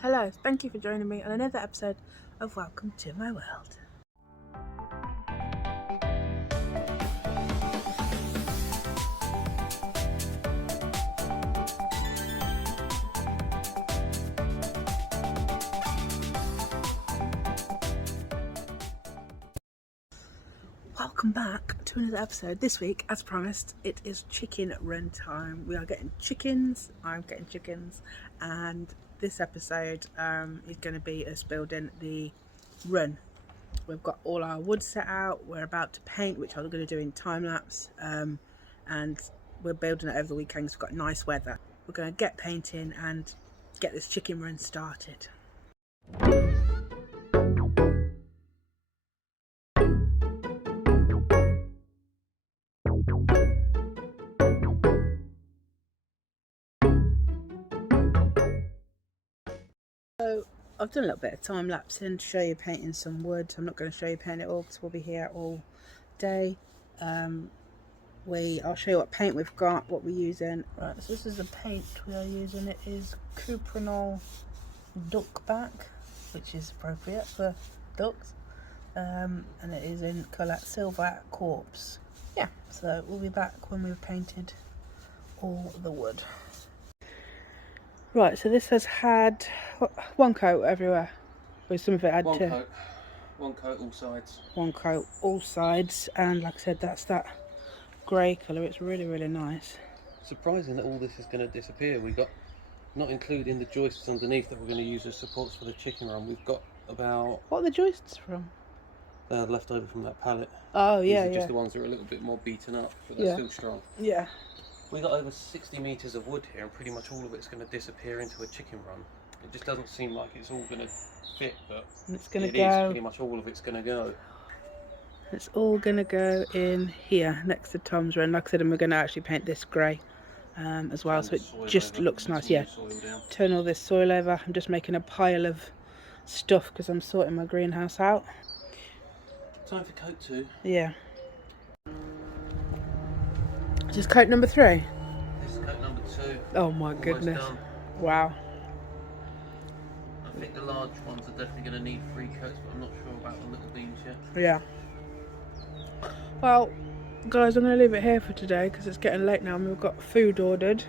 Hello, thank you for joining me on another episode of Welcome to My World. Welcome back to another episode. This week, as promised, it is chicken run time. We are getting chickens, I'm getting chickens, and this episode is going to be us building the run. We've got all our wood set out, we're about to paint, which I'm going to do in time lapse, and we're building it over the weekend because we've got nice weather. We're going to get painting and get this chicken run started. So I've done a little bit of time lapsing to show you painting some wood. I'm not going to show you painting it all because we'll be here all day. I'll show you what paint we've got, what we're using. Right, so this is the paint we are using. It is Cuprinol Duckback, which is appropriate for ducks, and it is in colour Silver Corpse. Yeah, so we'll be back when we've painted all the wood. Right, so this has had one coat everywhere, with some of it had one coat all sides. One coat all sides, and like I said, that's that grey colour. It's really, really nice. Surprising that all this is going to disappear. We got, not including the joists underneath that we're going to use as supports for the chicken run. We've got about. What are the joists from? They're left over from that pallet. Oh yeah, These are just the ones that are a little bit more beaten up, but they're still strong. Yeah. We got over 60 metres of wood here, and pretty much all of it's going to disappear into a chicken run. It just doesn't seem like it's all going to fit, but it's going to go. It is pretty much all of it's going to go. It's all going to go in here next to Tom's run. Like I said, and we're going to actually paint this grey as well, so it just looks nice. Yeah. Turn all this soil over. I'm just making a pile of stuff because I'm sorting my greenhouse out. Time for coat 2. Yeah. Is this coat number 3? This is coat number 2. Oh my goodness. Done. Wow. I think the large ones are definitely going to need 3 coats, but I'm not sure about the little beams yet. Yeah. Well, guys, I'm going to leave it here for today because it's getting late now and we've got food ordered.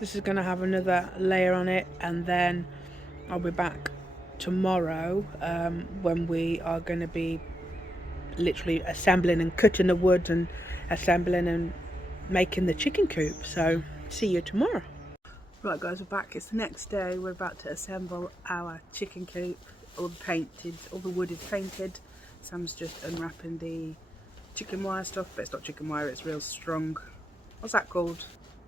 This is going to have another layer on it, and then I'll be back tomorrow when we are going to be literally assembling and cutting the wood and assembling and making the chicken coop. So see you tomorrow. Right guys, we're back. It's the next day. We're about to assemble our chicken coop. All the wood is painted. Sam's just unwrapping the chicken wire stuff, but it's not chicken wire, it's real strong. What's that called?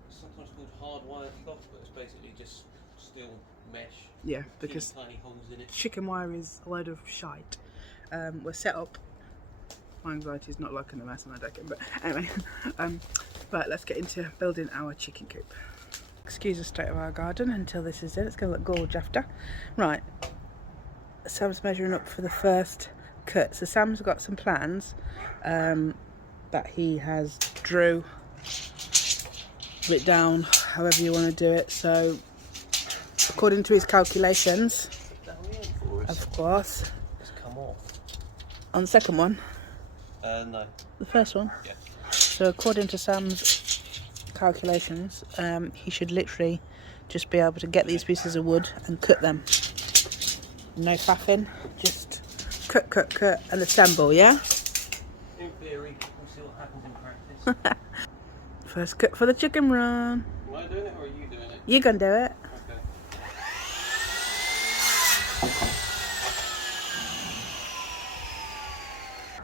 It's sometimes called hard wire cloth, but it's basically just steel mesh. Yeah, because tiny holes in it. Chicken wire is a load of shite. We're set up. My anxiety is not liking the mess I'm making, but anyway. Right, let's get into building our chicken coop. Excuse the state of our garden until this is in. It's going to look gorgeous after. Right, Sam's measuring up for the first cut. So Sam's got some plans that he has drew it down however you want to do it. So according to his calculations, of course, it's come off. On the second one? No. The first one? Yeah. So according to Sam's calculations, he should literally just be able to get these pieces of wood and cut them. No faffing, just cut and assemble, yeah? In theory, we'll see what happens in practice. First cut for the chicken run. Am I doing it or are you doing it? You can do it. Okay.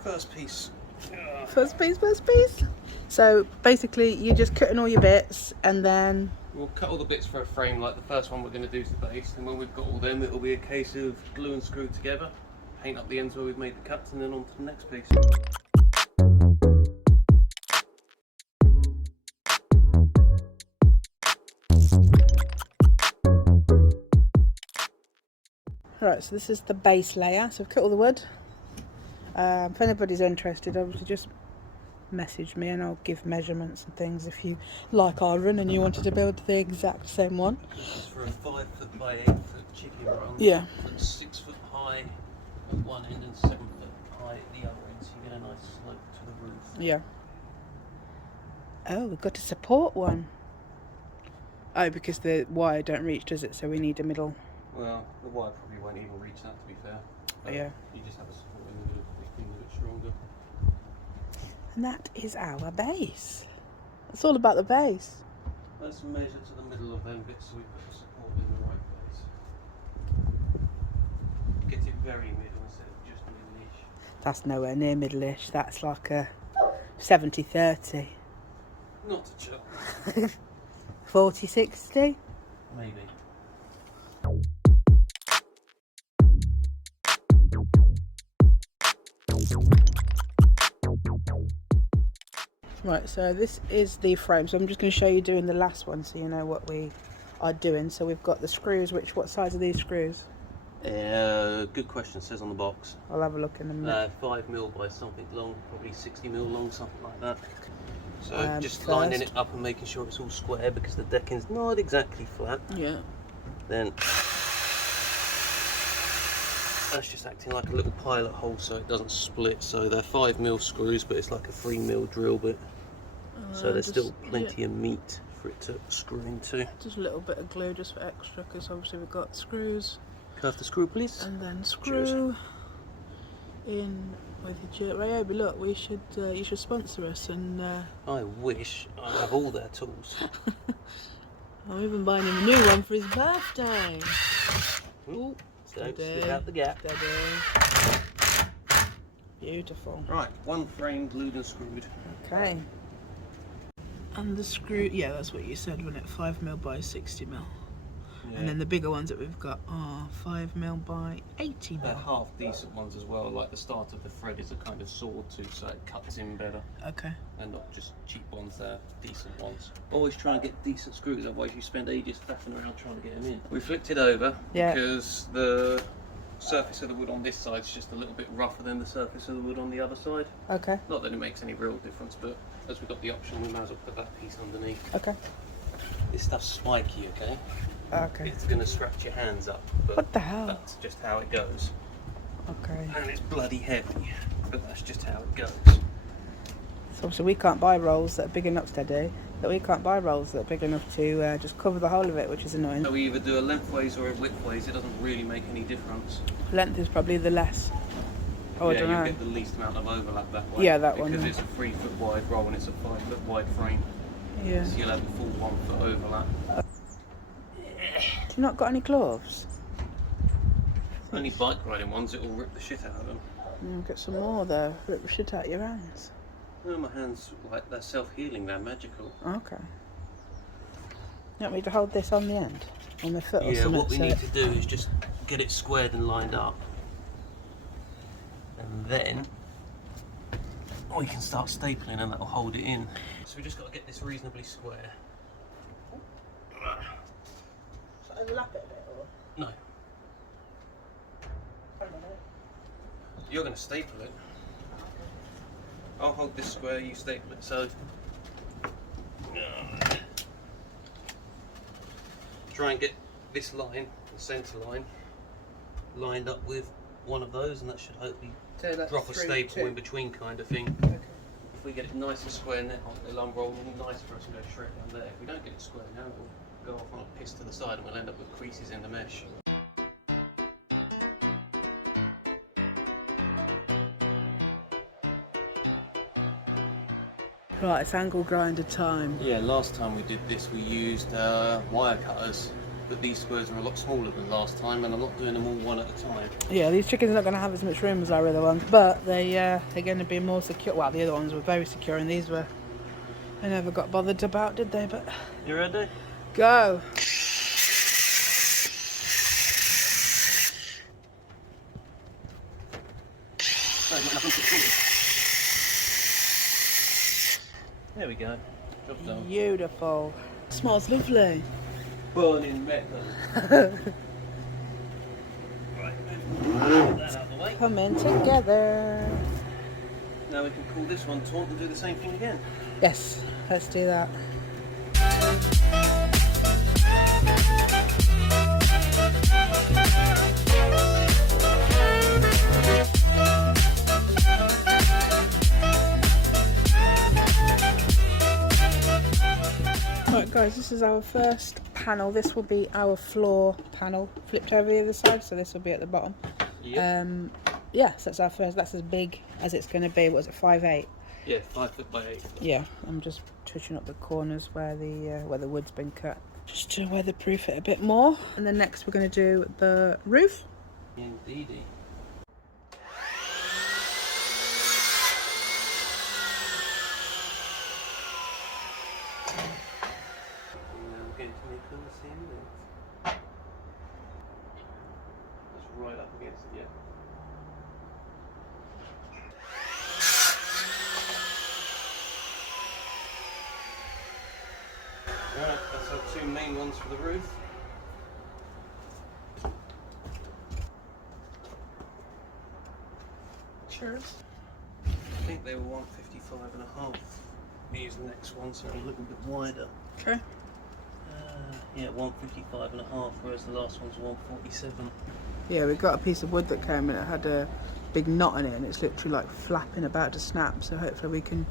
First piece. First piece. So basically you're just cutting all your bits and then... We'll cut all the bits for a frame, like the first one we're going to do is the base, and when we've got all them it'll be a case of glue and screw together, paint up the ends where we've made the cuts, and then on to the next piece. Right, so this is the base layer. So I've cut all the wood. If anybody's interested, obviously just message me and I'll give measurements and things if you like our run and you wanted to build the exact same one. This is for a 5 foot by 8 foot chicken run. Yeah. That's 6 foot high at one end and 7 foot high at the other end, so you get a nice slope to the roof. Yeah. Oh, we've got a support one. Oh, because the wire don't reach, does it? So we need a middle. Well, the wire probably won't even reach that, to be fair. Yeah. You just have a support in the middle to make things a bit stronger. And that is our base. It's all about the base. Let's measure to the middle of them bits so we put the support in the right place. Get it very middle instead of just middle-ish. That's nowhere near middle-ish. That's like a 70-30. Not a joke. 40-60? Maybe. Right, so this is the frame. So I'm just going to show you doing the last one so you know what we are doing. So we've got the screws. What size are these screws? Good question. It says on the box. I'll have a look in a minute. 5mm by something long, probably 60mm long, something like that. So just first, lining it up and making sure it's all square because the decking's not exactly flat. Yeah. Then that's just acting like a little pilot hole so it doesn't split. So they're 5mm screws, but it's like a 3mm drill bit. So there's still plenty of meat for it to screw into. Just a little bit of glue just for extra, because obviously we've got screws. Can I have the screw, please? And then screw in with your Ryobi. Look, we should you should sponsor us and. I wish I have all their tools. I'm even buying him a new one for his birthday. Ooh, don't Steady. slip out the gap. Steady. Beautiful. Right, one frame glued and screwed. Okay. And the screw, yeah, that's what you said, wasn't it? 5mm by 60mm. Yeah. And then the bigger ones that we've got are 5mm by 80mm. They're half decent ones as well, like the start of the thread is a kind of sawtooth so it cuts in better. Okay. And not just cheap ones, they're decent ones. Always try and get decent screws, otherwise you spend ages faffing around trying to get them in. We flipped it over because the surface of the wood on this side is just a little bit rougher than the surface of the wood on the other side. Okay. Not that it makes any real difference, but as we've got the option, we might as well put that piece underneath. Okay. This stuff's spiky, okay? Okay. It's going to scratch your hands up, but What the hell? that's just how it goes. Okay. And it's bloody heavy, but that's just how it goes. So obviously we can't buy rolls that are big enough, Steady. That we can't buy rolls that are big enough to just cover the whole of it, which is annoying. So we either do a lengthways or a widthways, it doesn't really make any difference. Length is probably the less. Oh, I Yeah, don't you know. get the least amount of overlap that way. Yeah, that one, Because yeah. it's a 3 foot wide roll and it's a 5 foot wide frame. Yeah. So you'll have a full 1 foot overlap. Do you not got any gloves? Only bike riding ones, it'll rip the shit out of them. Get some more though. Rip the shit out of your hands. No, my hands, like, they're self-healing, they're magical. Okay. You want me to hold this on the end? On the foot or Yeah, something? what we need to do is just get it squared and lined up. And then we can start stapling and that'll hold it in. So we just got to get this reasonably square. So overlap it a bit or? No. You're going to staple it. I'll hold this square, you staple it. So try and get this line, the centre line, lined up with one of those, and that should hopefully drop a staple in between kind of thing. Okay. If we get it nice and square now, it'll unroll nice for us to go straight down there. If we don't get it square now, it'll go off on a piss to the side and we'll end up with creases in the mesh. Right, it's angle grinder time. Yeah, last time we did this we used wire cutters, but these squares are a lot smaller than last time and I'm not doing them all one at a time. Yeah, these chickens are not going to have as much room as our other ones, but they're going to be more secure. Well, the other ones were very secure and these were, they never got bothered about, did they? But You ready? go! There we go. Job's done. Beautiful. Smells lovely. Burning metal. Right, move that out of the way. Coming together. Now we can call this one taut and do the same thing again. Yes, let's do that. Right guys, this is our first panel. This will be our floor panel, flipped over the other side, so this will be at the bottom. Yep. Yeah, so that's our first. That's as big as it's going to be. What was it, 5'8"? Yeah, 5 foot by 8 foot. Yeah, I'm just touching up the corners where the wood's been cut, just to weatherproof it a bit more. And then next we're going to do the roof. Indeedy. Right up against it, yeah. Right, that's our 2 main ones for the roof. Cheers. I think they were 155.5. These next ones are a little bit wider. Okay. Yeah, 155.5, whereas the last one's 147. Yeah, we got a piece of wood that came and it had a big knot in it, and it's literally like flapping about to snap, so hopefully we can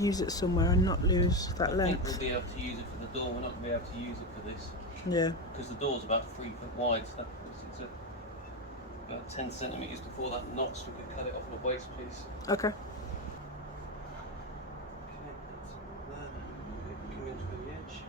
use it somewhere and not lose that length. I think we'll be able to use it for the door. We're not going to be able to use it for this. Yeah. Because the door's about 3 foot wide, so it's about 10 centimetres before that knot, so we could cut it off on a waste piece. Okay. Okay, that's there. Come in for the edge.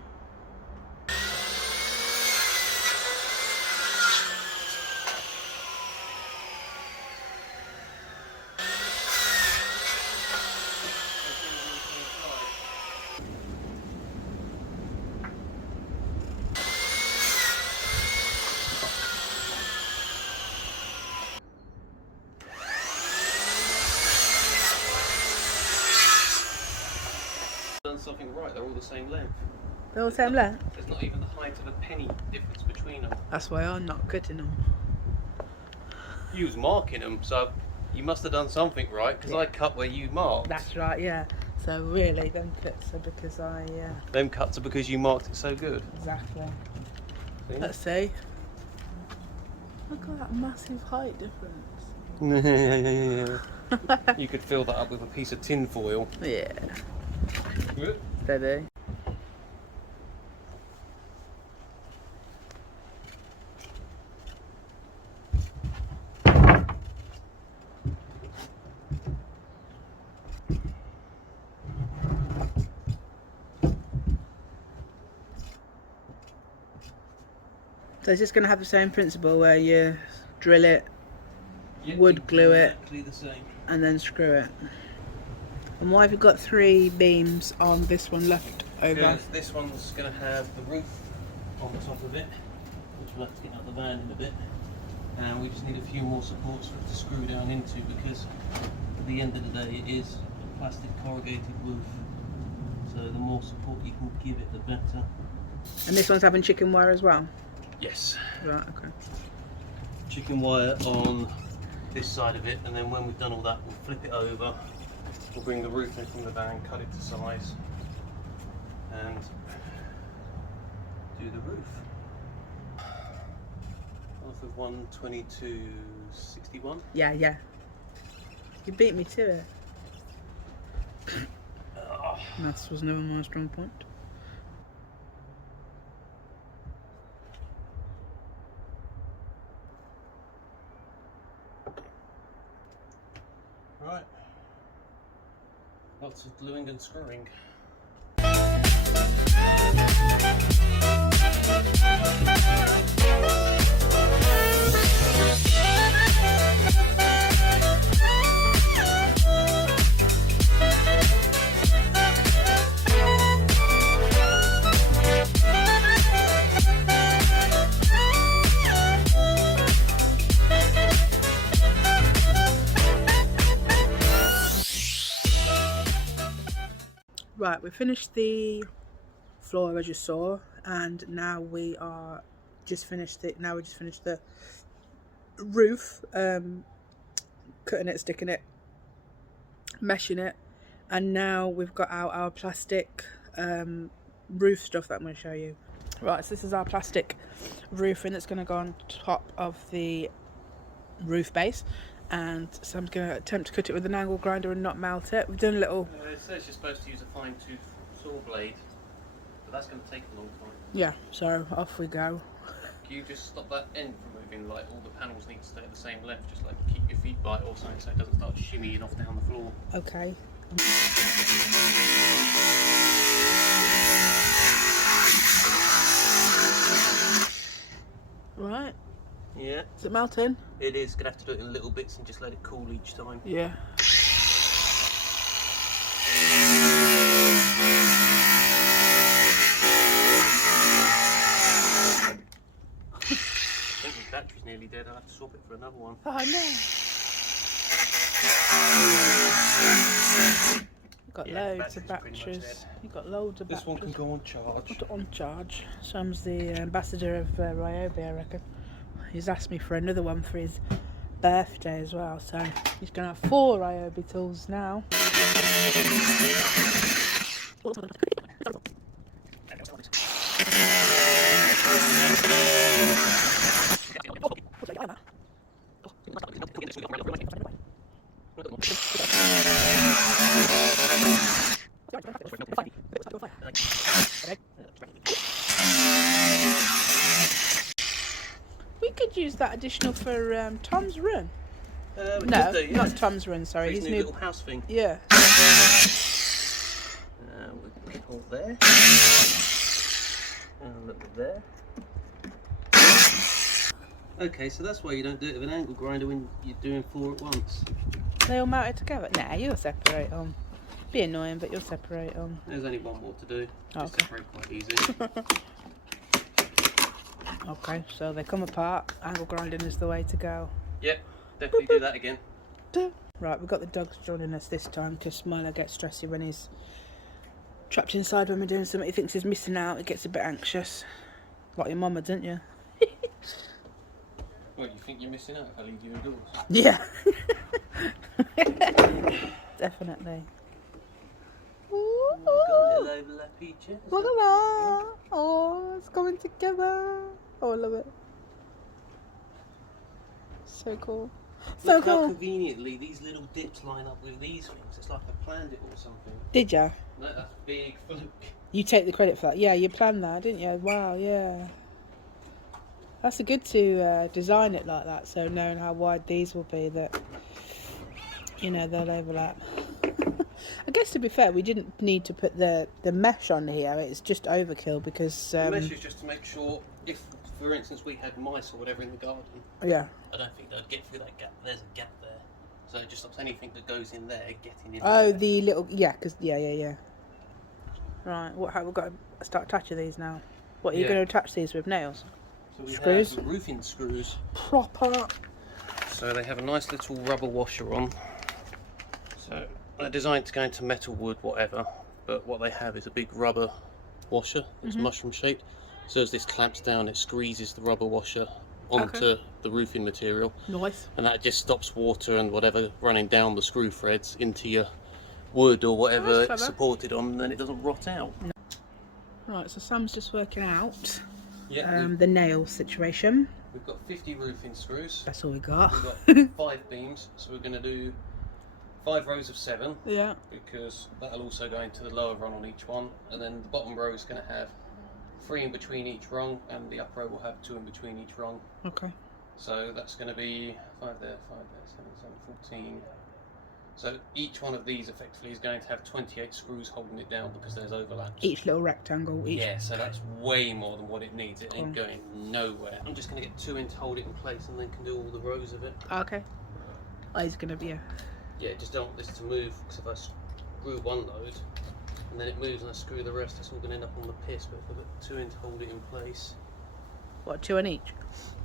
Done something right, they're all the same length. They're all the same length? There's not even the height of a penny difference between them. That's why I'm not cutting them. You was marking them, so you must have done something right, because I cut where you marked. That's right, yeah. So really, them cuts are because I... Them cuts are because you marked it so good. Exactly. See? Let's see. Look at that massive height difference. You could fill that up with a piece of tin foil. Yeah. Good. Steady. So it's just going to have the same principle where you drill it, Yep, wood glue it, exactly the same. and then screw it. And why have you got 3 beams on this one left over? Because this one's going to have the roof on the top of it, which we'll have to get out the van in a bit. And we just need a few more supports for it to screw down into, because at the end of the day it is a plastic corrugated roof. So the more support you can give it, the better. And this one's having chicken wire as well? Yes. Right, okay. Chicken wire on this side of it, and then when we've done all that, we'll flip it over. We'll bring the roof in from the van, cut it to size, and do the roof. Off of 122.61. Yeah, yeah. You beat me to it. Maths was never my strong point. Right. Lots of gluing and screwing. Right, we finished the floor as you saw, and now we are just finished it. Now we just finished the roof, cutting it, sticking it, meshing it, and now we've got out our plastic roof stuff that I'm going to show you. Right, so this is our plastic roofing that's going to go on top of the roof base, and so I'm going to attempt to cut it with an angle grinder and not melt it. We've done a little... It says you're supposed to use a fine tooth saw blade, but that's going to take a long time. Yeah, so off we go. Can you just stop that end from moving? Like, all the panels need to stay at the same length, just like keep your feet by it or something so it doesn't start shimmying off down the floor. Okay. Right. Yeah. Is it melting? It is. Gonna have to do it in little bits and just let it cool each time. Yeah. I think the battery's nearly dead. I'll have to swap it for another one. Oh no. You've got loads of batteries. You've got loads of batteries. This one can go on charge. Put it on charge. Sam's the ambassador of Ryobi, I reckon. He's asked me for another one for his birthday as well, so he's going to have 4 Ryobi tools now. We could use that additional for Tom's run. No, do, yeah. not Tom's run, sorry. His new little house thing. Yeah. We pull there. And a little there. Okay, so that's why you don't do it with an angle grinder when you're doing 4 at once. They all mounted together? Nah, you'll separate them. Be annoying, but you'll separate them. There's only one more to do. Oh, Just okay. separate quite easy. Okay, so they come apart. Angle grinding is the way to go. Yep, definitely do that again. Right, we've got the dogs joining us this time because Milo gets stressy when he's trapped inside when we're doing something. He thinks he's missing out. He gets a bit anxious. Like your mama, didn't you? Well, you think you're missing out if I leave you indoors? Yeah. Definitely. We've got a little overlappy chest. Look at that. Oh, it's coming together. Oh, I love it. So cool. So Look how cool. conveniently these little dips line up with these things. It's like I planned it or something. Did ya? No, that's a big fluke. You take the credit for that. Yeah, you planned that, didn't you? Wow, yeah. That's good to design it like that, so knowing how wide these will be, that, you know, they'll overlap. I guess to be fair, we didn't need to put the mesh on here. It's just overkill because... the mesh is just to make sure if, for instance, we had mice or whatever in the garden, yeah. I don't think they'd get through that gap. There's a gap there. So it just stops anything that goes in there getting in Oh, there. the little... Yeah, because... Yeah. Right, we've got to start attaching these now. What, are you going to attach these with nails? So we Screws? have roofing screws. Proper. So they have a nice little rubber washer on. So they're designed to go into metal, wood, whatever. But what they have is a big rubber washer. It's mushroom shaped. So as this clamps down, it squeezes the rubber washer onto the roofing material. Nice. And that just stops water and whatever running down the screw threads into your wood or whatever it's supported on, and then it doesn't rot out. No. Right, so Sam's just working out Yeah, the nail situation. we've got 50 roofing screws. That's all we got. We've got 5 beams, so we're going to do 5 rows of 7. Yeah. Because that'll also go into the lower rung on each one, and then the bottom row is going to have 3 in between each rung, and the upper row will have 2 in between each rung. Okay. So that's going to be 5 there, 7, 14. So each one of these effectively is going to have 28 screws holding it down because there's overlaps. Each little rectangle. Yeah, so that's way more than what it needs. It ain't going nowhere. I'm just going to get 2 in to hold it in place and then can do all the rows of it. Okay. Oh, he's going to be Yeah, just don't want this to move, because if I screw one load and then it moves and I screw the rest, it's all going to end up on the piss. But if I put 2 in to hold it in place... What, 2 on each?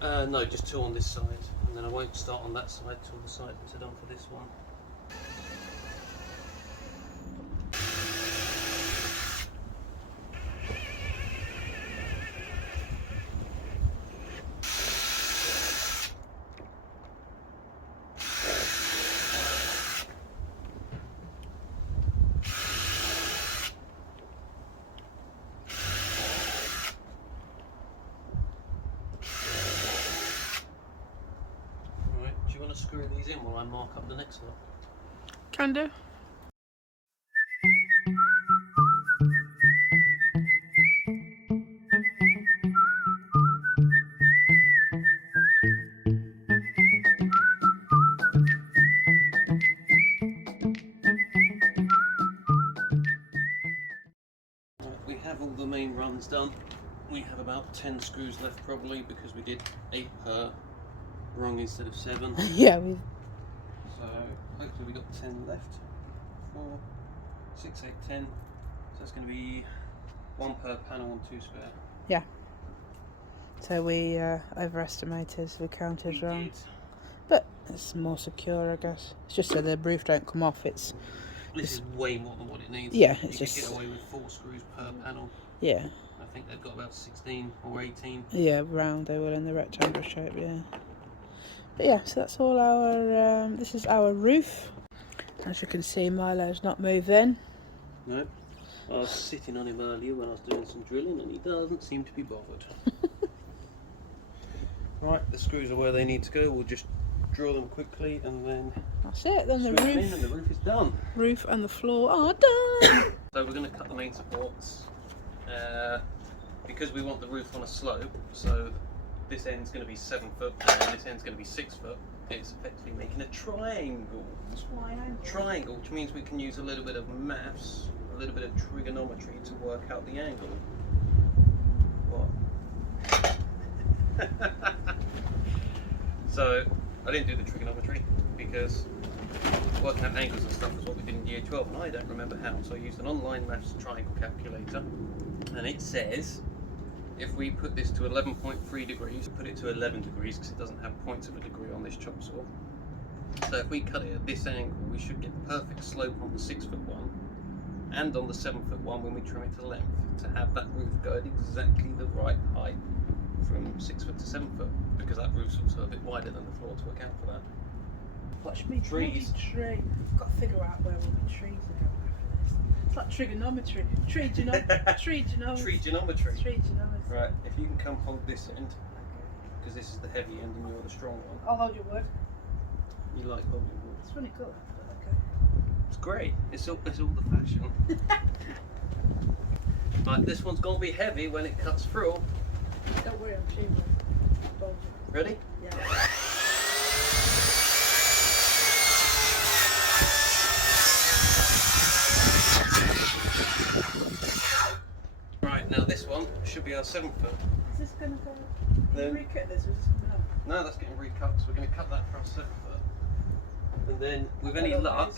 No, just 2 on this side, and then I won't start on that side till the side bits are done for this one. to screw these in while I mark up the next lot? Can do. We have all the main runs done. We have about 10 screws left probably because we did 8 per rung instead of 7. Yeah, we. So hopefully we got 10 left. 4, 6, 8, 10. So that's going to be 1 per panel and 2 spare. Yeah. So we overestimated, so we counted wrong. Did. But it's more secure, I guess. It's just so the roof don't come off. This is way more than what it needs. Yeah, you it's could just. get away with 4 screws per panel. Yeah. I think they've got about 16 or 18. Yeah, round they were in the rectangle shape. Yeah. But yeah, so that's all our. This is our roof. As you can see, Milo's not moving. No. I was sitting on him earlier when I was doing some drilling and he doesn't seem to be bothered. Right, the screws are where they need to go. We'll just drill them quickly and then That's it. Then the screw them roof. in and the roof is done. Roof and the floor are done. So we're going to cut the main supports because we want the roof on a slope. So this end's going to be 7 foot and this end's going to be 6 foot. It's effectively making a triangle. Triangle, which means we can use a little bit of maths, a little bit of trigonometry to work out the angle. What? So I didn't do the trigonometry because working out angles and stuff is what we did in year 12 and I don't remember how, so I used an online maths triangle calculator and it says if we put this to 11.3 degrees, put it to 11 degrees because it doesn't have points of a degree on this chop saw. So if we cut it at this angle, we should get the perfect slope on the 6 foot one and on the 7 foot one when we trim it to length to have that roof go at exactly the right height from 6 foot to 7 foot because that roof's also a bit wider than the floor to account for that. Watch me Trees. Tree. I've got to figure out where all the trees are going after this. It's like trigonometry. Tree geometry. Right, if you can come hold this end, because this is the heavy end and you're the strong one. I'll hold your wood. You like holding wood. It's really cool. But okay. It's great. It's all the fashion. Right, this one's going to be heavy when it cuts through. Don't worry, I'm cheating. Ready? Yeah. Right, now this one should be our 7 foot. Is this going to go? Then- Recut this or is this coming up? No, that's getting recut, so we're going to cut that for our 7 foot. And then, with any luck,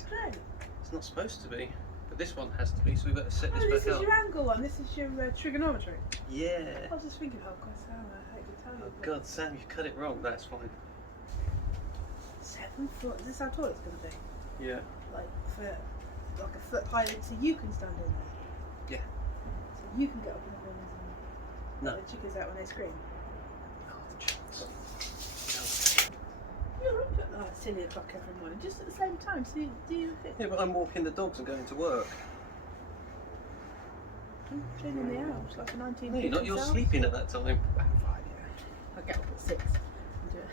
it's not supposed to be, but this one has to be, so we better set this this back is up. your angle one. This is your trigonometry. Yeah. I was just thinking, oh God, Sam, I hate to tell you. Oh but God, Sam, you cut it wrong. That's fine. 7 foot. Is this how tall it's going to be? Yeah. Like a foot higher, so you can stand in there. Yeah. So you can get up in the corners and No. let the chickens out when they scream. No. You're up at like silly o'clock every morning, just at the same time. So do you think? Yeah, but I'm walking the dogs and going to work. I'm cleaning the house like a 19. No, you're not. You're sleeping at that time. Fine, yeah. I get up at 6 and do it.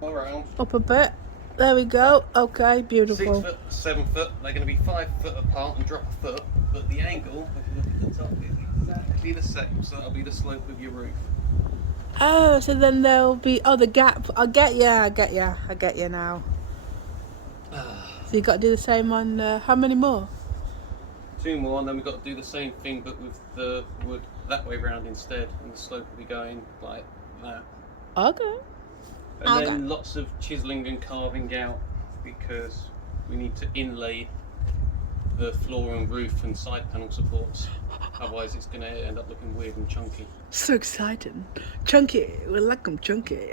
All right. Up a bit. There we go. Okay, beautiful. 6 foot, 7 foot. They're going to be 5 foot apart and drop a foot, but the angle, if you look at the top, is exactly the same. So that'll be the slope of your roof. Oh, so then there'll be the gap. I get you now. So you got to do the same on how many more? 2 more, and then we've got to do the same thing, but with the wood that way round instead, and the slope will be going like that. Okay. And then lots of chiseling and carving out because we need to inlay the floor and roof and side panel supports. Otherwise, it's going to end up looking weird and chunky. So exciting. Chunky. We like them chunky.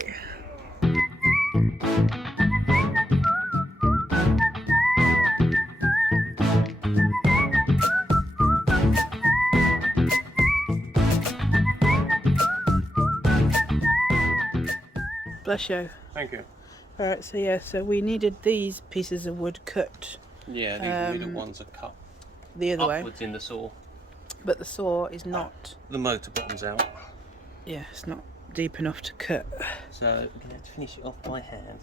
Bless you. Thank you. Alright, so yeah, so we needed these pieces of wood cut Yeah, these middle ones are cut the other way, upwards in the saw. but the saw is not. The motor bottom's out. Yeah, it's not deep enough to cut. So we're going to have to finish it off by hand,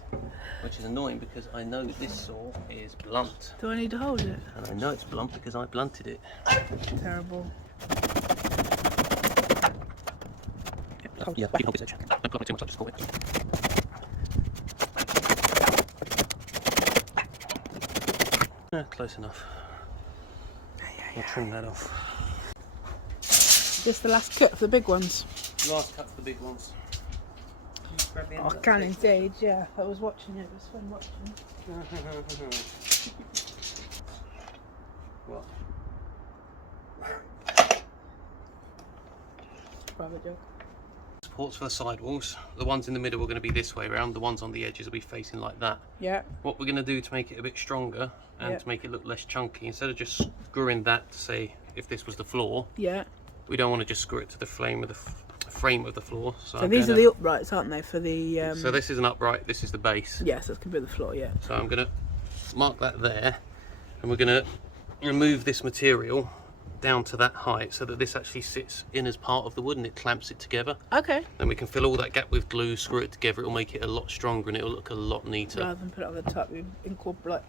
which is annoying because I know this saw is blunt. Do I need to hold it? And I know it's blunt because I blunted it. Terrible. Yeah, I can hold this edge. Don't plug it too much, I'll just call it. Close enough. I'll trim that off. Is this the last cut for the big ones? Last cut for the big ones. I can indeed, yeah. I was watching it, it was fun watching. What? Private joke. Supports for the sidewalls. The ones in the middle are going to be this way around. The ones on the edges will be facing like that. Yeah. What we're going to do to make it a bit stronger and to make it look less chunky, instead of just screwing that to say if this was the floor, we don't want to just screw it to the frame of the floor. So these are the uprights, aren't they, for the... So this is an upright, this is the base. Yes, that's going to be the floor, yeah. So I'm going to mark that there, and we're going to remove this material down to that height so that this actually sits in as part of the wood and it clamps it together. Okay. Then we can fill all that gap with glue, screw it together, it'll make it a lot stronger and it'll look a lot neater. Rather than put it on the top,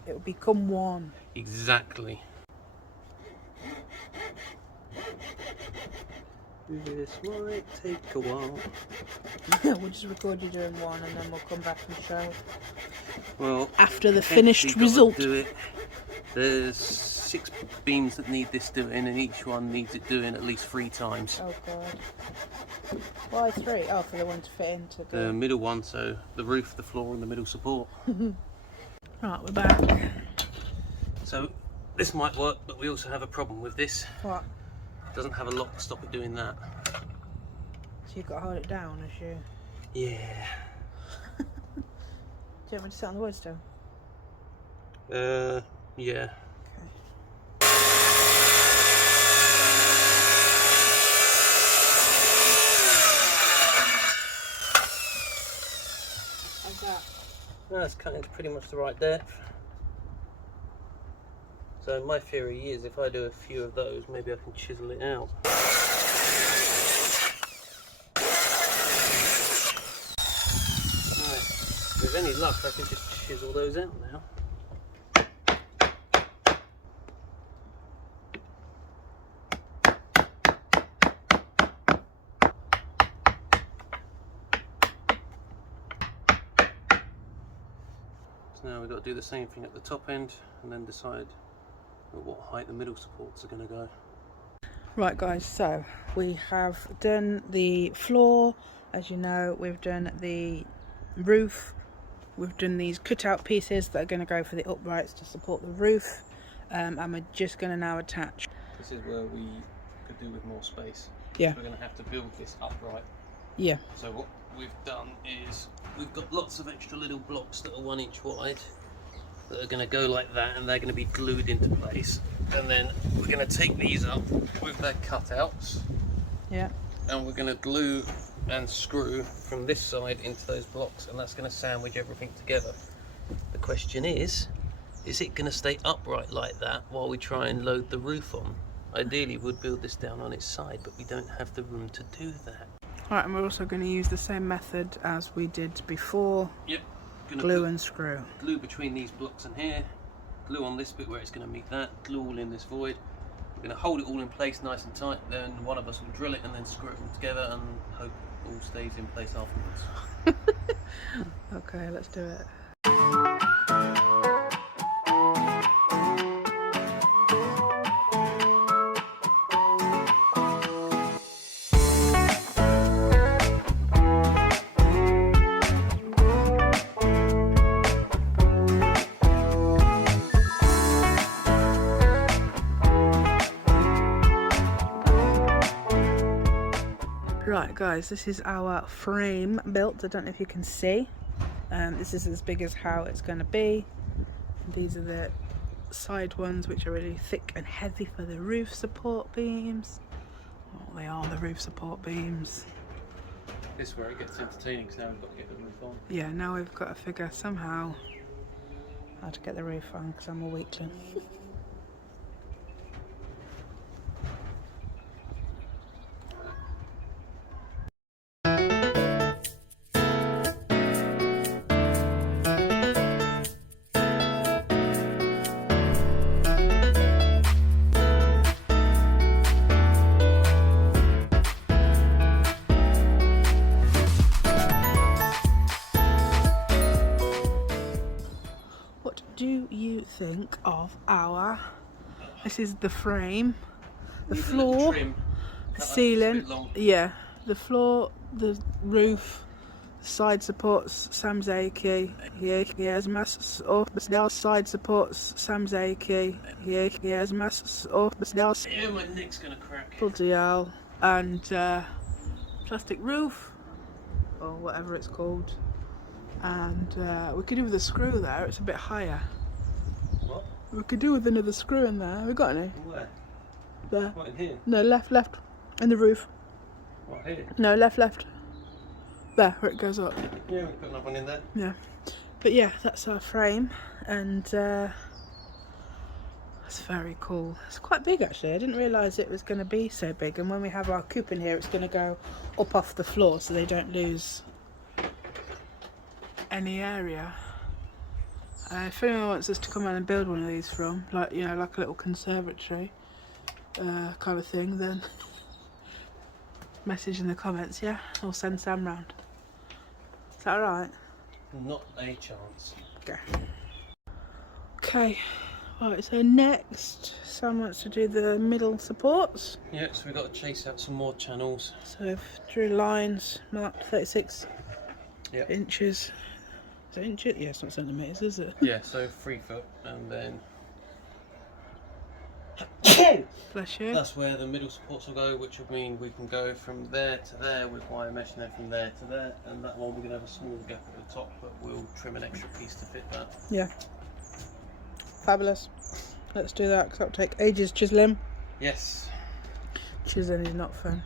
it'll become one. Exactly. This might take a while. We'll just record you doing one and then we'll come back and show. Well, after the finished result. Do it. There's 6 beams that need this doing, and each one needs it doing at least 3 times. Oh god. Why 3? Oh, for the one to fit into the middle one, so the roof, the floor, and the middle support. Right, we're back. So this might work, but we also have a problem with this. What? It doesn't have a lock to stop it doing that. So you've got to hold it down as you... Yeah. Do you want me to sit on the wood still? Yeah. How's that? That's cutting to pretty much the right depth. So my theory is if I do a few of those, maybe I can chisel it out. Right. With any luck, I can just chisel those out now. Now we've got to do the same thing at the top end and then decide at what height the middle supports are going to go. Right guys, so we have done the floor, as you know, we've done the roof, we've done these cut-out pieces that are going to go for the uprights to support the roof, and we're just going to now attach. This is where we could do with more space. Yeah. We're going to have to build this upright. Yeah. So what we've done is we've got lots of extra little blocks that are 1 inch wide that are going to go like that, and they're going to be glued into place. And then we're going to take these up with their cutouts. Yeah. And we're going to glue and screw from this side into those blocks, and that's going to sandwich everything together. The question is it going to stay upright like that while we try and load the roof on? Ideally we'd build this down on its side, but we don't have the room to do that. Right, and we're also going to use the same method as we did before. Yep. Glue and screw. Glue between these blocks and here, glue on this bit where it's going to meet that, glue all in this void. We're going to hold it all in place nice and tight, then one of us will drill it and then screw it all together and hope it all stays in place afterwards. Okay, let's do it. Right guys, this is our frame built. I don't know if you can see. This is as big as how it's going to be. These are the side ones, which are really thick and heavy for the roof support beams. Well, they are the roof support beams. This is where it gets entertaining, because now we've got to get the roof on. Yeah, now we've got to figure somehow how to get the roof on, because I'm a weakling. think of our... This is the frame, the Needs a floor, little trim. the It's a ceiling. bit long. Yeah, the floor, the roof, side supports. Sam's achy. He has masks off. The side supports. Sam's achy. He has masks off. Yeah, my neck's gonna crack. Bloody hell. And plastic roof, or whatever it's called. And we could do with a screw there. It's a bit higher. What? We could do with another screw in there. Have we got any? Where? There. What, in here? No, left. In the roof. What, here? No, left. There, where it goes up. Yeah, we've got another one in there. Yeah. But yeah, that's our frame, and it's very cool. It's quite big actually. I didn't realise it was going to be so big, and when we have our coop in here, it's going to go up off the floor so they don't lose any area. If anyone wants us to come around and build one of these from, like, you know, like a little conservatory kind of thing, then message in the comments, yeah? Or send Sam round. Is that alright? Not a chance. Okay, right, so next Sam wants to do the middle supports. Yeah, so we've got to chase out some more channels. So we've drew lines marked 36 Yep. inches. Is it inches? Yeah, it's not centimetres, is it? Yeah, so 3 foot, and then Bless you. that's where the middle supports will go, which will mean we can go from there to there with wire mesh, and then from there to there, and that one we're going to have a small gap at the top, but we'll trim an extra piece to fit that. Yeah. Fabulous. Let's do that, because that'll take ages chiseling. Yes. Chiseling is not fun.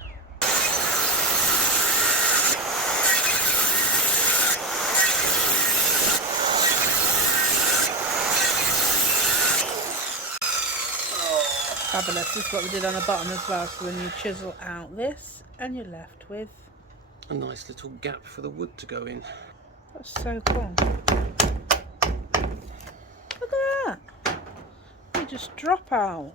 Fabulous. This is what we did on the bottom as well. So then you chisel out this, and you're left with A nice little gap for the wood to go in. that's so cool. Look at that. You just drop out.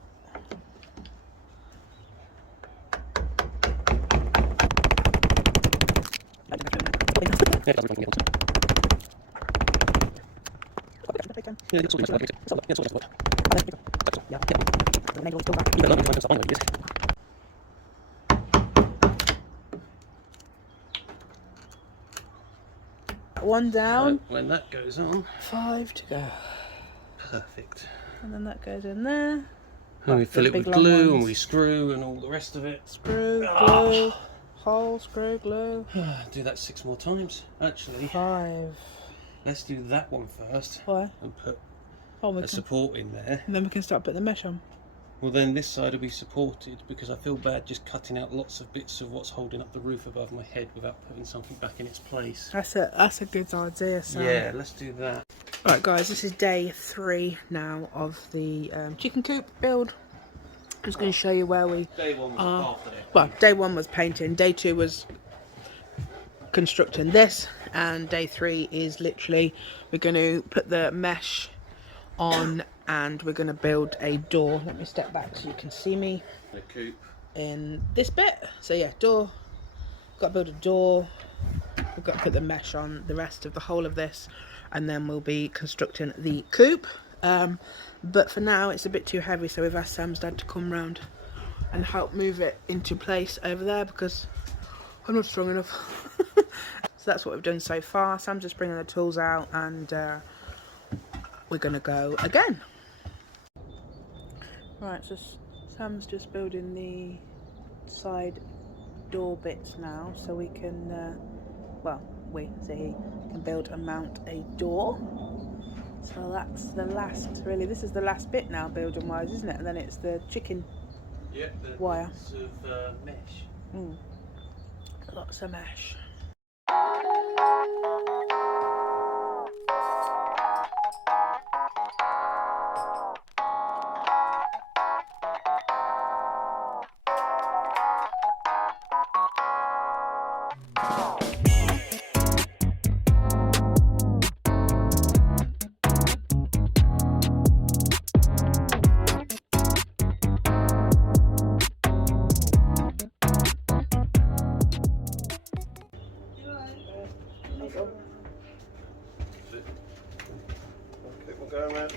One down. So when that goes on, 5 to go. perfect. And then that goes in there. And we fill the it with big long glue, and ones. we screw and all the rest of it. Screw, glue, hole, screw, glue. Do that 6 more times. Actually, 5. let's do that one first. Why? And put Oh, we a can, support in there. and then we can start putting the mesh on. Well, then this side will be supported, because I feel bad just cutting out lots of bits of what's holding up the roof above my head without putting something back in its place. That's a good idea, Sam. Yeah, let's do that. Right, guys, this is day 3 now of the chicken coop build. I'm just going to show you where we Day 1 was are. half there. Well, day 1 was painting, day 2 was constructing this, and day 3 is literally we're going to put the mesh on and we're going to build a door. Let me step back so you can see me The coop. in this bit. So yeah, door. Got to build a door. We've got to put the mesh on the rest of the whole of this, and then we'll be constructing the coop. But for now it's a bit too heavy, so we've asked Sam's dad to come round and help move it into place over there, because I'm not strong enough. So that's what we've done so far. Sam's just bringing the tools out, and we're gonna go again. Right, so Sam's just building the side door bits now, so we can he can build and mount a door. So that's the last, really, this is the last bit now building wise, isn't it? And then it's the chicken wire. Lots of mesh. Lots of mesh. Okay, we'll go around.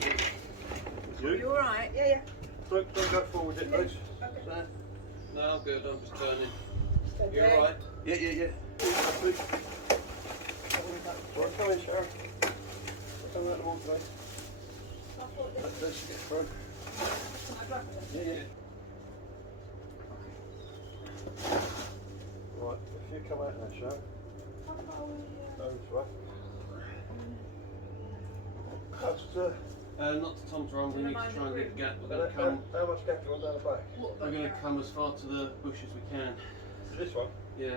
You alright? Yeah, yeah. Don't go forward it, please. Okay. No, I'm good. I'm just turning. Okay. You alright? Yeah. Please. Come in, Sharon. Come out the wall today. Let's get through. Yeah. Right, if you come out now, Sharon. That's right. Not to Tom's wrong, we need to try and get a gap. We're going to come. How much gap do you want down the back? We're going to come as far to the bush as we can. This one? Yeah.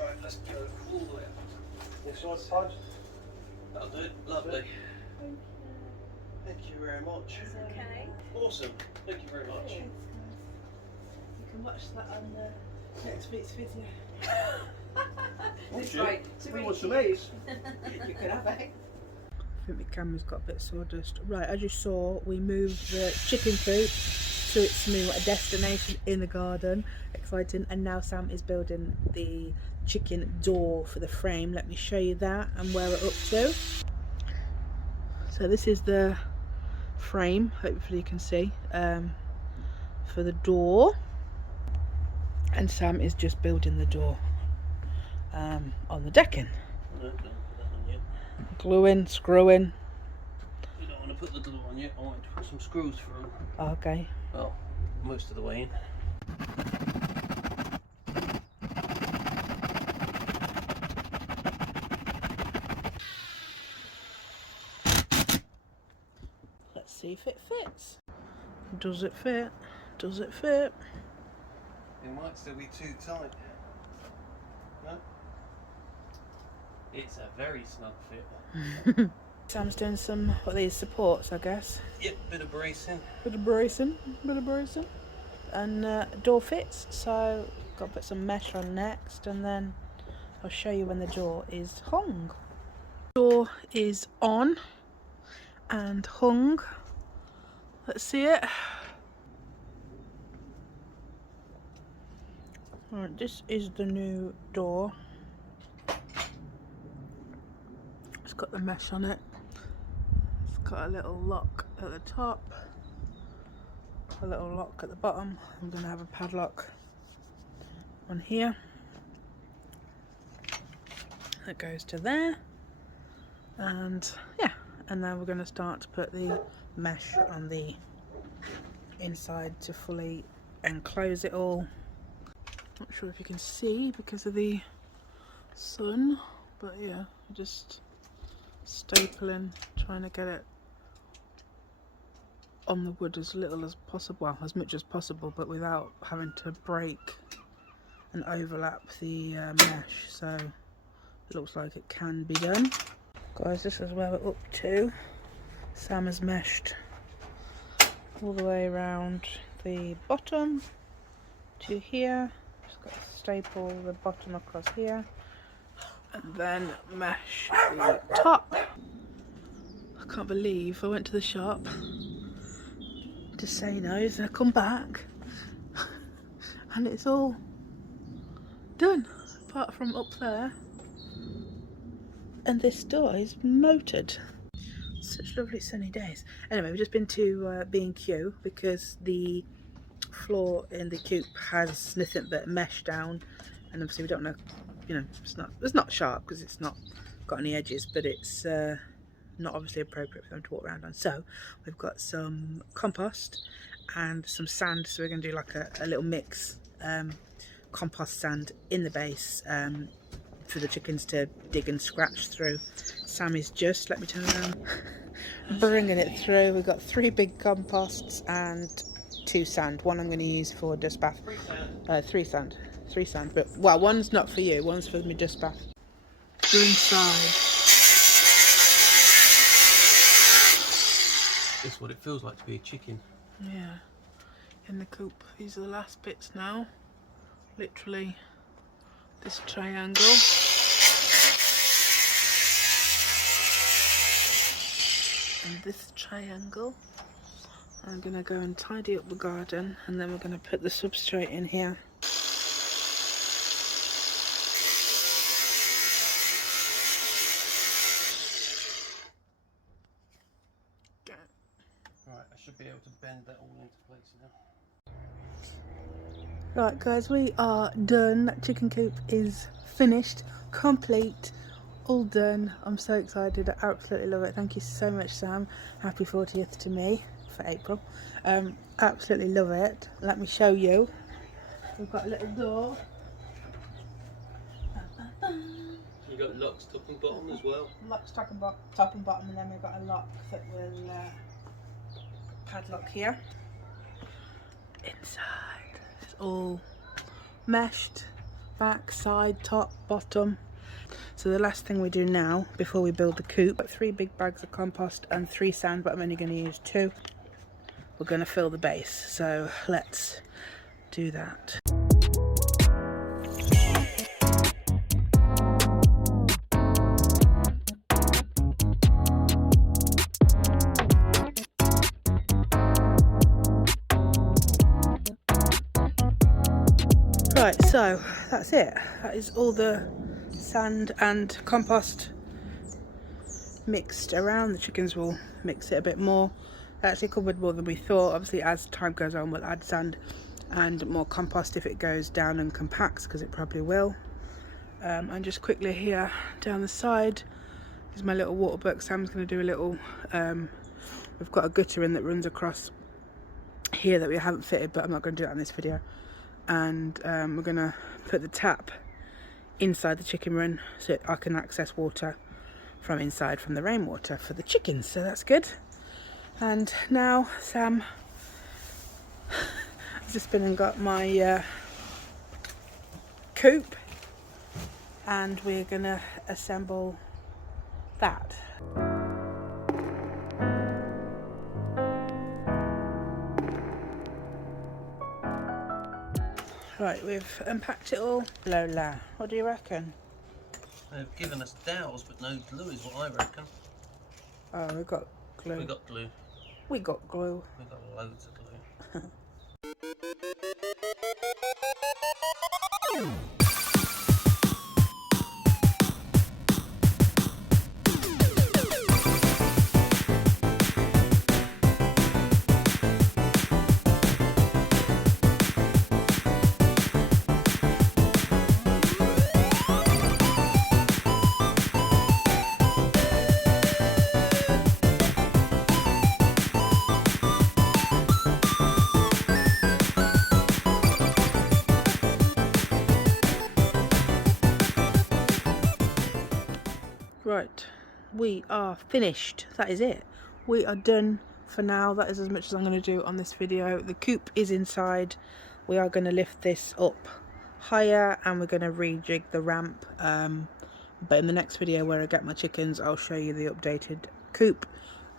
Right, let's go all the way up. This side post? That'll do it. Lovely. Thank you very much. It's okay. Awesome. Thank you very much. You can watch that on the next week's video. It's right. We want some eggs. You can have eggs. I think the camera's got a bit of sawdust. Right, as you saw, we moved the chicken coop to its new destination in the garden. Exciting. And now Sam is building the chicken door for the frame. Let me show you that and where we're up to. So this is the frame, hopefully you can see, for the door. And Sam is just building the door on the decking. No, don't put that on yet. Gluing, screwing. You don't want to put the glue on yet. I want to put some screws through. Okay. Well, most of the way in. Let's see if it fits. Does it fit? Does it fit? It might still be too tight. No? It's a very snug fit. Sam's doing some, what are these, supports, I guess. Yep, bit of bracing. Bit of bracing. And door fits, so got to put some mesh on next, and then I'll show you when the door is hung. Door is on and hung. Let's see it. Alright, this is the new door. It's got the mesh on it. It's got a little lock at the top, a little lock at the bottom. I'm going to have a padlock on here that goes to there, and yeah, and then we're going to start to put the mesh on the inside to fully enclose it all. Not sure if you can see because of the sun, but yeah, just stapling, trying to get it on the wood as little as possible, well, as much as possible, but without having to break and overlap the mesh. So it looks like it can be done. Guys, this is where we're up to. Sam has meshed all the way around the bottom to here. Just got to staple the bottom across here and then mesh the top. I can't believe I went to the shop to say no, so I come back and it's all done apart from up there, and this door is motored. Such lovely sunny days. Anyway, we've just been to B&Q because the floor in the coop has nothing but mesh down, and obviously we don't know, you know, it's not sharp because it's not got any edges, but it's not obviously appropriate for them to walk around on. So we've got some compost and some sand, so we're going to do like a little mix, compost sand in the base for the chickens to dig and scratch through. Sam is just, let me turn around, bringing it through. We've got 3 big composts and 2 sand. One I'm going to use for dust bath. 3 sand, but well, one's not for you, one's for my dust bath. We're inside. It's what it feels like to be a chicken. Yeah, in the coop. These are the last bits now. Literally this triangle. And this triangle. I'm going to go and tidy up the garden, and then we're going to put the substrate in here. Right, I should be able to bend that all into place now. Right guys, we are done. That chicken coop is finished, complete, all done. I'm so excited, I absolutely love it. Thank you so much, Sam. Happy 40th to me for April. Absolutely love it. Let me show you. We've got a little door. You got locks top and bottom as well. Locks top and bottom, and then we've got a lock that will padlock here. Inside, it's all meshed, back, side, top, bottom. So the last thing we do now, before we build the coop, got 3 big bags of compost and 3 sand, but I'm only going to use 2. We're going to fill the base, so let's do that. Right, so that's it. That is all the sand and compost mixed around. The chickens will mix it a bit more. Actually covered more than we thought. Obviously as time goes on we'll add sand and more compost if it goes down and compacts, because it probably will. And just quickly here down the side is my little water bucket. Sam's going to do a little, we've got a gutter in that runs across here that we haven't fitted, but I'm not going to do it on this video. And we're going to put the tap inside the chicken run so I can access water from inside from the rainwater for the chickens, so that's good. And now Sam has just been and got my coop, and we're going to assemble that. Right, we've unpacked it all. Lola, what do you reckon? They've given us dowels, but no glue is what I reckon. Oh, we've got glue. We got glue. We got glue. We got loads of glue. Right, we are finished. That is it. We are done for now. That is as much as I'm going to do on this video. The coop is inside. We are going to lift this up higher and we're going to rejig the ramp. But in the next video where I get my chickens, I'll show you the updated coop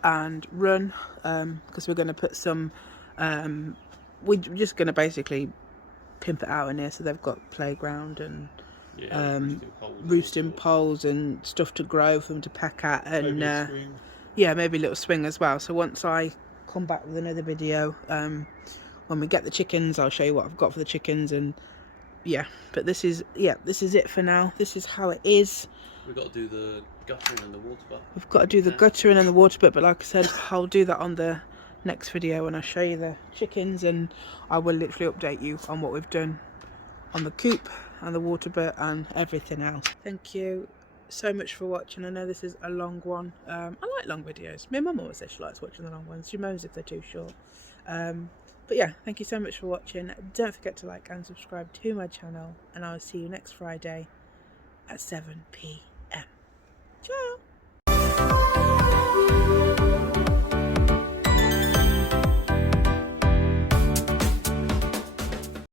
and run, because we're going to put some, we're just going to basically pimp it out in here so they've got playground and roosting poles and stuff to grow for them to peck at, and yeah, maybe a little swing as well. So once I come back with another video, when we get the chickens, I'll show you what I've got for the chickens. And yeah, but this is it for now. This is how it is. We've got to do the guttering and the water butt. We've got to do the guttering and the water butt, but like I said, I'll do that on the next video when I show you the chickens, and I will literally update you on what we've done on the coop and the water butt and everything else. Thank you so much for watching. I know this is a long one. I like long videos. My mum always says she likes watching the long ones. She moans if they're too short. But yeah, thank you so much for watching. Don't forget to like and subscribe to my channel, and I'll see you next Friday at 7 p.m.